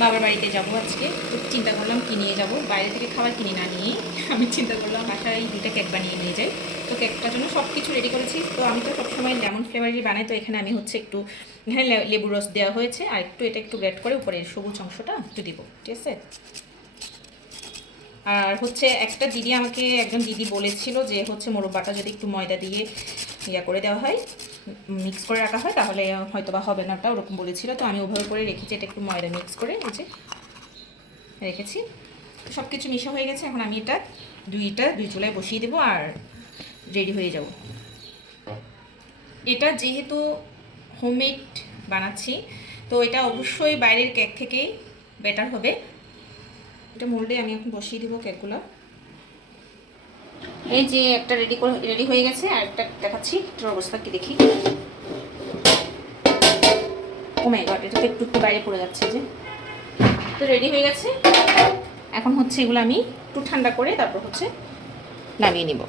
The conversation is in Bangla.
বাবার বাড়িতে যাবো আজকে, তো চিন্তা করলাম কি নিয়ে যাবো, বাইরে থেকে খাবার কিনে না নিয়ে আমি চিন্তা করলাম বাসায় 2টা কেক বানিয়ে নিয়ে যাই। তো কেকটার জন্য সব কিছু রেডি করেছি। তো আমি তো সবসময় লেমন ফ্লেভারই বানাই, তো এখানে আমি হচ্ছে একটু এখানে লেবুর রস দেওয়া হয়েছে, আর একটু এটা একটু গ্রেট করে উপরে সবুজ অংশটা একটু দিব, ঠিক আছে। আর হচ্ছে একটা দিদি আমাকে একজন দিদি বলেছিল যে হচ্ছে মোরব্বাটা যদি একটু ময়দা দিয়ে ইয়া করে দেওয়া হয়, মিক্স করে রাখা হয়, তাহলে হয়তো বা হবে না, ওটা ওরকম বলেছিল। তো আমি ওভাবে করে রেখেছি, এটা একটু ময়দা মিক্স করে এই যে রেখেছি। সব কিছু মিশা হয়ে গেছে, এখন আমি এটা দুই চুলায় বসিয়ে দেবো আর রেডি হয়ে যাব। এটা যেহেতু হোমমেড বানাচ্ছি, তো এটা অবশ্যই বাইরের কেক থেকেই বেটার হবে। এটা মোল্ডে আমি এখন বসিয়ে দেবো কেকগুলো। এই যে একটা রেডি হয়ে গেছে, আর একটা দেখাচ্ছি, এটার অবস্থা কি দেখি। ও মাই গড, এটা তো একটু একটু বাইরে পড়ে যাচ্ছে। যে তো রেডি হয়ে গেছে, এখন হচ্ছে এগুলো আমি একটু ঠান্ডা করে তারপর হচ্ছে নামিয়ে নিব।